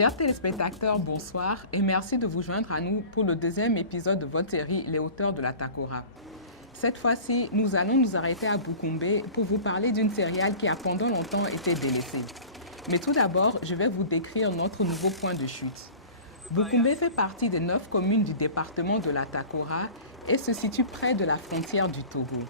Chers téléspectateurs, bonsoir et merci de vous joindre à nous pour le deuxième épisode de votre série Les Hauteurs de la Takora. Cette fois-ci, nous allons nous arrêter à Bukumbe pour vous parler d'une céréale qui a pendant longtemps été délaissée. Mais tout d'abord, je vais vous décrire notre nouveau point de chute. Bukumbe fait partie des 9 communes du département de la Takora et se situe près de la frontière du Togo.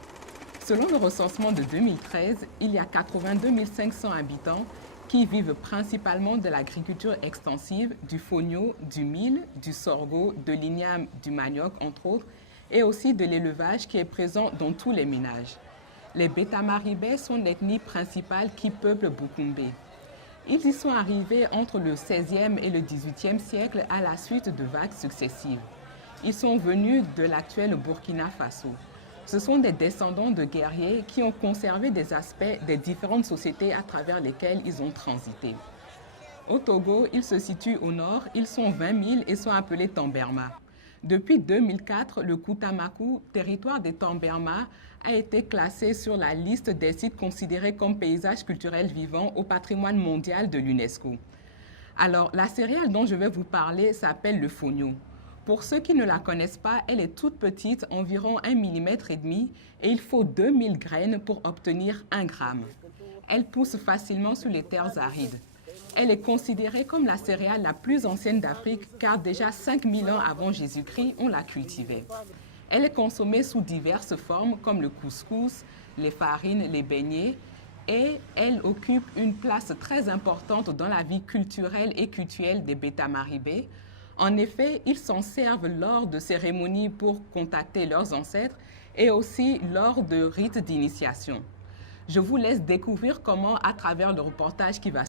Selon le recensement de 2013, il y a 82 500 habitants qui vivent principalement de l'agriculture extensive, du fonio, du mil, du sorgho, de l'igname, du manioc, entre autres, et aussi de l'élevage qui est présent dans tous les ménages. Les Beta-Maribais sont l'ethnie principale qui peuple Bukumbe. Ils y sont arrivés entre le 16e et le 18e siècle à la suite de vagues successives. Ils sont venus de l'actuel Burkina Faso. Ce sont des descendants de guerriers qui ont conservé des aspects des différentes sociétés à travers lesquelles ils ont transité. Au Togo, ils se situent au nord, ils sont 20 000 et sont appelés Tamberma. Depuis 2004, le Koutamakou, territoire des Tamberma, a été classé sur la liste des sites considérés comme paysages culturels vivants au patrimoine mondial de l'UNESCO. Alors, la céréale dont je vais vous parler s'appelle le fonio. Pour ceux qui ne la connaissent pas, elle est toute petite, environ 1,5 mm, et il faut 2000 graines pour obtenir 1 gramme. Elle pousse facilement sur les terres arides. Elle est considérée comme la céréale la plus ancienne d'Afrique car déjà 5000 ans avant Jésus-Christ, on la cultivait. Elle est consommée sous diverses formes comme le couscous, les farines, les beignets, et elle occupe une place très importante dans la vie culturelle et cultuelle des Beta-Maribais. En effet, ils s'en servent lors de cérémonies pour contacter leurs ancêtres et aussi lors de rites d'initiation. Je vous laisse découvrir comment, à travers le reportage qui va